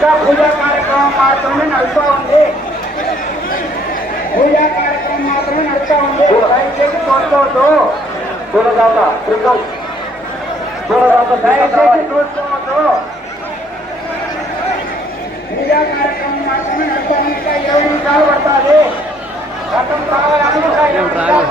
ఇంకా పూజా కార్యక్రమం మాత్రమే నడుస్తూ ఉంది. పూజా కార్యక్రమం మాత్రమే నడుస్తూ ఉంది. దయచేసి చూసుకోవద్దు. దయచేసి చూసుకోవద్దు. పూజా కార్యక్రమం మాత్రమే నడుస్తూ ఉంది. ఇంకా 20 నిమిషాలు పడుతుంది. రథం కావాలని ఇంకా 20 నిమిషాలు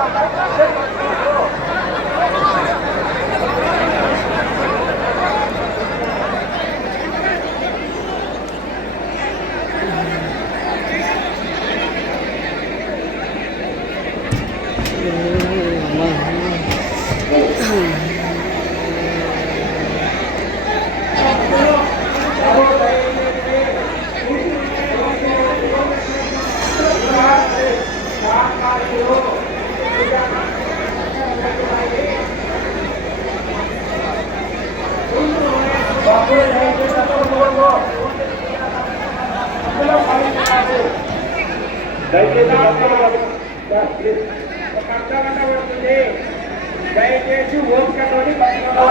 దయచేసి ఓపికతోని దయచేసి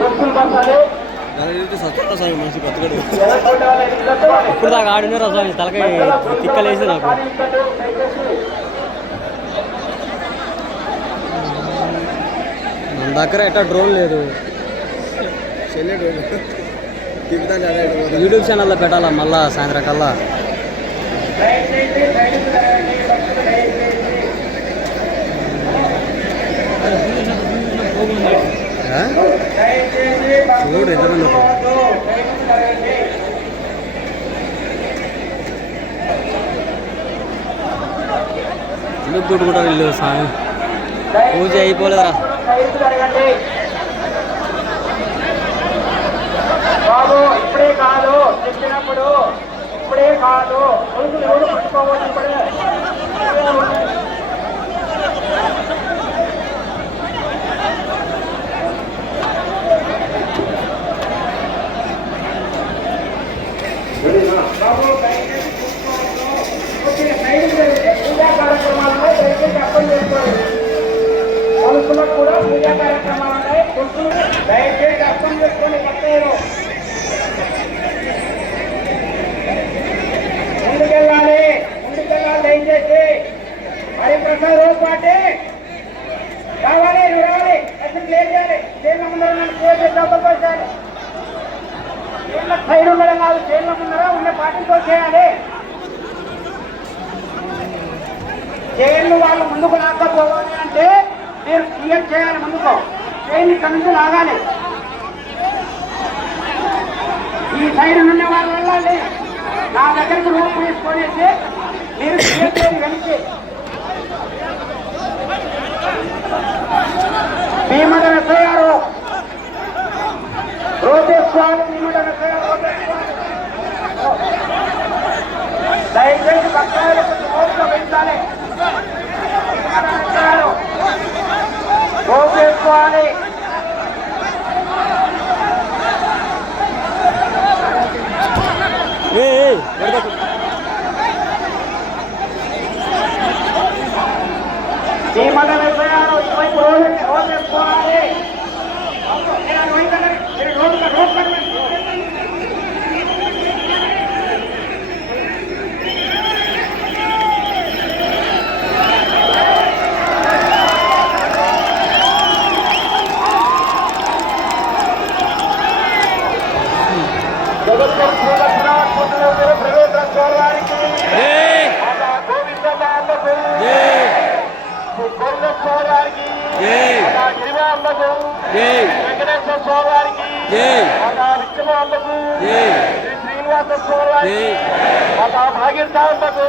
గుర్తులు పడాలి. మనిషి బతకడు. ఇప్పుడు దాకా ఆడినారు అసలు తలకాయ తిక్కలేసి నాకు. మన దగ్గర ఎట్లా డ్రోన్ లేదు. యూట్యూబ్ ఛానల్లో పెట్టాలా మళ్ళా సాయంత్రం కల్లా. చూడు ఎంతమంది ఎందుకు దుడ్డుకుంటారు వీళ్ళు స్వామి. పూజ అయిపోలేదురా. బాబు ఇప్పుడే కాదు చెప్పినప్పుడు, ఇప్పుడే కాదు కొడుకులు ఎవరు పట్టుకోవాలి. ఇప్పుడే బాబు దయచేసి చూసుకోవద్దు. పూజా కార్యక్రమాలలో దయచేసి అర్థం చేసుకోవాలి. కొడుకులకు కూడా పూజా కార్యక్రమాలు ఉన్నాయి. కొడుకులు దయచేసి అర్థం చేసుకొని పట్టేరు ముందుకెళ్ళాలి. దయచేసి హరిప్రసాద్ పాటే రావాలి. నువ్వు రావాలి. అసలు క్లియర్ చేయాలి. జైళ్ళ ముందర నన్ను క్లియర్ చేసి అవకాశాలు జైళ్ళ సైడ్ ఉండడం కాదు. జైళ్ళ ముందర ఉన్న పార్టీతో చేయాలి. జైలు వాళ్ళు ముందుకు రాకపోవాలి అంటే మీరు క్లియర్ చేయాలి. ముందుకు జైలు ఇక్కడ నుంచి లాగాలి. ఈ సైడ్ నుండి వాళ్ళు వెళ్ళాలి. నా దగ్గరికి రూపు తీసుకొనేసి మీరు క్లియర్ చేయాలి. వెనక్కి భీమడ వెసయ్యారు రోపేసుకోవాలి. భీమడ వెసయ్యారు దయచేసి భక్తాలకు ఓపిక పెంచాలి. రోపేసుకోవాలి. భీమడ వెసయ్యారు ఇటువైపు రోపేసుకోవాలి. వెంకటేశ్వర స్వామి వారికి, విష్ణుమాంబకు, శ్రీనివాస స్వామి వారికి, భాగీరథాంబకు,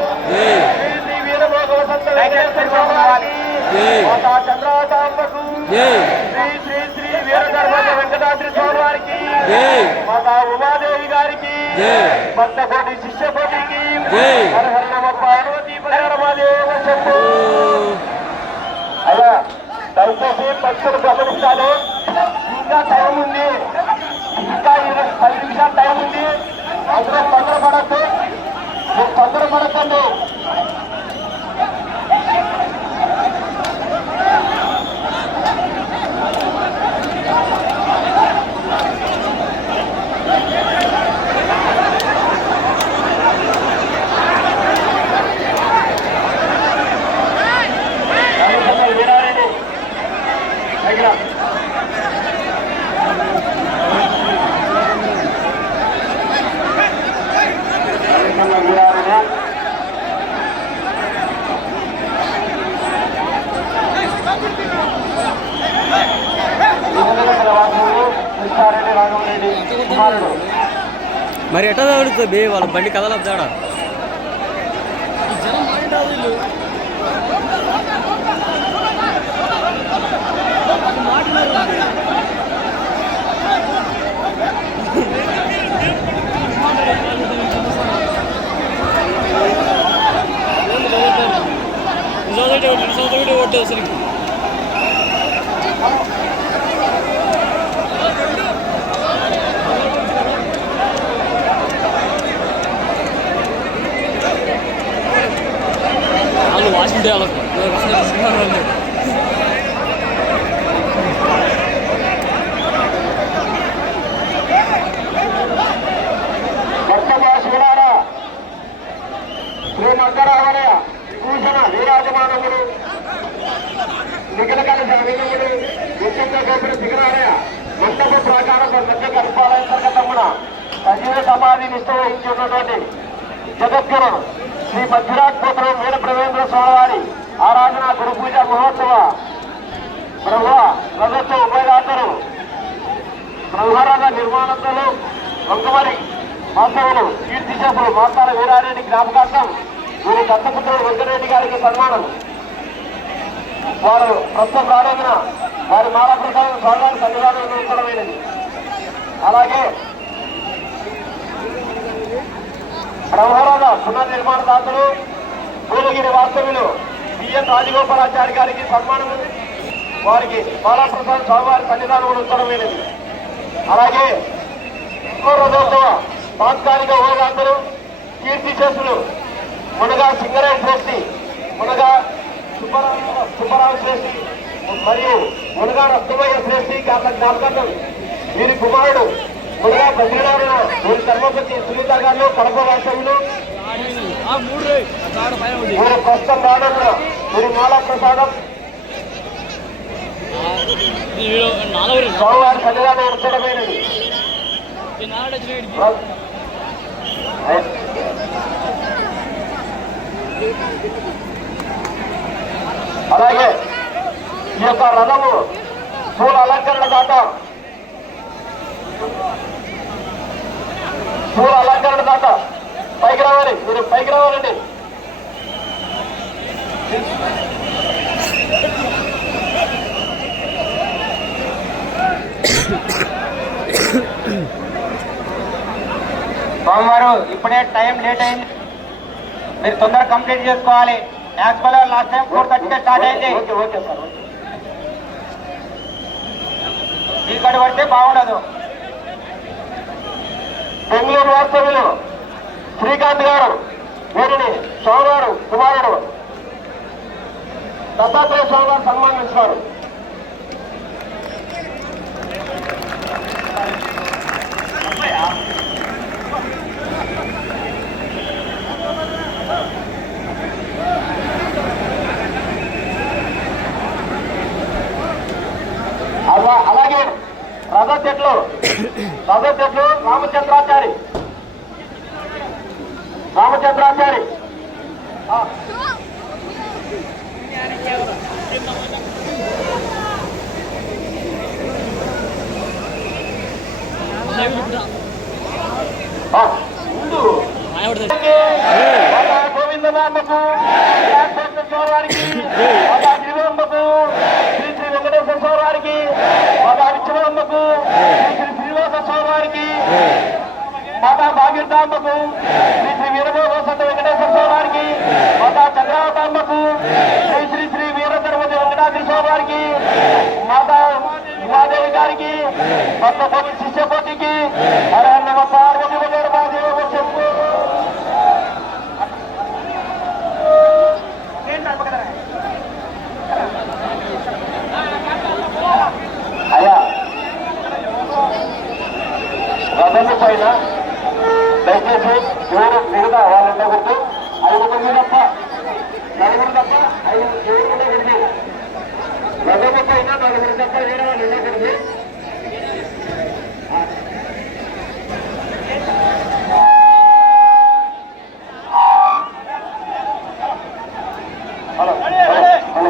శ్రీ వీరభోగ వసంత వెంకటేశ్వర స్వామి వారికి, చంద్రావతాంబకు, శ్రీ వీరగర్భ వెంకటాద్రి స్వామి వారికి, మాతా ఉమాదేవి గారికి, భక్తకోటి శిష్యకోటికి, హర హర నమ పార్వతీ పరమదేవ శంభో. అయ్యా దయచేసి భక్తులు గమనించాలి. ఇంకా టైం ఉంది. ఇంకా 10 నిమిషాలు టైం ఉంది. అందులో తొందరపడద్దు. తొందరపడద్దండి. మరి ఎట్లా తగులుతుంది బే వాళ్ళ బండి కదలవుతాడా సరికి వాళ్ళు వాషింగ్ డే శ్రీ మధ్యరామయ్య భూషణ వీరాజమానముడు నిఖిలకల జనవీనముడు ఉచిత గోపుర శిఖరాలయ మండప ప్రాకార మధ్య గర్భాలయంతర్గతమున సజీవ సమాధి నిష్ట వహించి ఉన్నటువంటి జగద్గురు శ్రీ మధ్యరాజ్ పుత్రం వీర ప్రవేంద్ర స్వామివారి ఆరాధన గురు పూజ మహోత్సవ బ్రహ్మ రథోత్సవ ఉభయదాతలు బ్రహ్మరథ నిర్మాణంలో వంకమరి వాస్తవులు కీర్తి చేసులు మాతాల వీరారెడ్డి జ్ఞాపకార్థం వీరి దత్తపుత్రుడు వెంకటరెడ్డి గారికి సన్మానం. వారు ప్రస్తుతం రాలేదిన వారి మాలాప్రసాదం స్వామివారి సన్నిధానం నూతనమైనది. అలాగే బ్రహ్మరథ పునర్నిర్మాణదాతలు పూలగిరి వాస్తవ్యులు బిఎన్ రాజగోపాలాచారి గారికి సన్మానము. వారికి మాలాప్రసాద్ స్వామివారి సన్నిధానం నూతనమైనది. అలాగే రథోత్సవ తాత్కాలిక హోదాతలు కీర్తి చేసులు మునగా సింగరాయ శ్రేష్ఠి, మునగా సుబ్బరావు శ్రేష్ఠి మరియు మునగా రత్నమయ్య శ్రేష్ఠి జ్ఞాపకార్థం వీరి కుమారుడు మునగా బద్రీనారాయణ వీరి ధర్మపతి సునీత గారు కడప వాస్తవ్యులు వీరి ప్రస్తుతం రానున్న వీరి మాలా ప్రసాదం స్వామివారి సన్నిధానం ఉంచడమైనది. అలాగే ఈ యొక్క రథము పూల అలంకరణ దాత పైకి రావాలి, మీరు పైకి రావాలండి. స్వామివారు ఇప్పుడే టైం లేట్ అయింది, మీరు తొందరగా కంప్లీట్ చేసుకోవాలి. యాక్చువల్ లాస్ట్ టైం 4:30కే స్టార్ట్ అయింది. ఓకే సార్, ఇక్కడ పడితే బాగుండదు. బెంగళూరు వాస్తవ్యులు శ్రీకాంత్ గారు వీరిని స్వామివారు కుమారుడు దత్తాత్రేయ స్వామివారు సన్మానిస్తున్నారు. అలాగే రథ చెట్లు రామచంద్రాచారి గోవిందనామకు వారికి గిరివంబకు శ్రీ శ్రీ వెంకటేశ్వర స్వామి వారికి మాతా విచ్చలమ్మకు శ్రీ శ్రీ శ్రీనివాస స్వామి వారికి మాతా భాగ్యర్దాంబకు శ్రీ శ్రీ వీరభోగ వెంకటేశ్వర స్వామి వారికి మాతా చంద్రావతాంబకు శ్రీ శ్రీ శ్రీ వీరధర్మతి వెంకటాద్రి స్వామి వారికి మాతా ఉమాదేవి గారికి భక్తకోటి శిష్యకోటికి హరహర పార్వతి వగర్భాదేవ చెప్పు అయ్యా రథము పైన దయచేసి ఎవరు మిగతా వాళ్ళంతా గుర్తు 5 మంది తప్ప 4 తప్ప 5 గురించి రథము పైన 4 తప్ప వేరే వాళ్ళు ఉండకూడదు. హలో హలో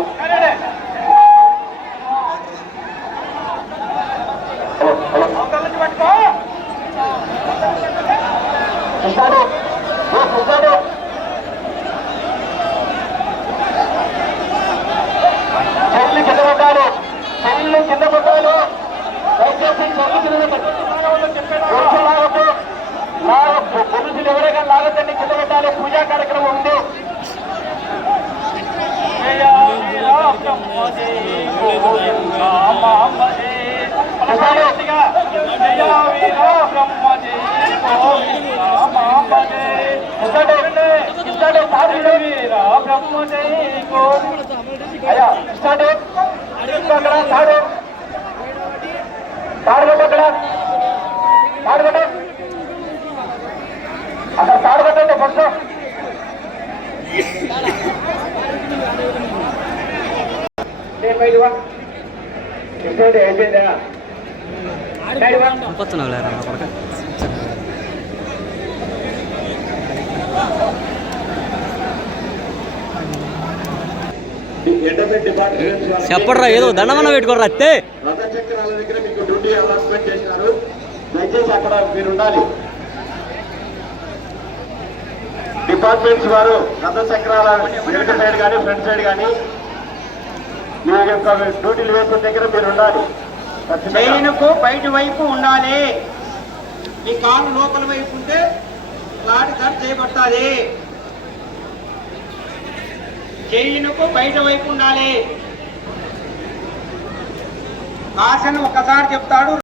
చూశాడు చూశాడు చెల్లి కింద పడ్డాడు చెల్లి కింద పడ్డాడు దయచేసి చెల్లి కింద లాగొద్దు పోలీసులు ఎవరైనా లాగొద్దండి కింద పెట్టాలి పూజా కార్యక్రమం ఉంది అయ్యా తాడు అక్కడ తాడు కట్టండి ఫస్ట్ అయిపోయిందా పంపుతున్నావు లేరా నా కొడుకు చెప్పడరా ఏదో దండమన్న పెట్టుకోరా అత్తే రథ చక్రాల దగ్గర మీకు డ్యూటీ అలాట్మెంట్ చేసినారు దయచేసి అక్కడ మీరు ఉండాలి డిపార్ట్మెంట్స్ వారు రథ చక్రాల వెనుక సైడ్ కానీ ఫ్రంట్ సైడ్ కానీ మీ యొక్క డ్యూటీలు వేసిన దగ్గర మీరు ఉండాలి చైనుకు బయట వైపు ఉండాలి ఈ కాలు లోపల వైపు ఉంటే లాటి దర్ చేయబడుతుంది చైనుకు బయట వైపు ఉండాలి కాసను ఒకసారి చెప్తాడు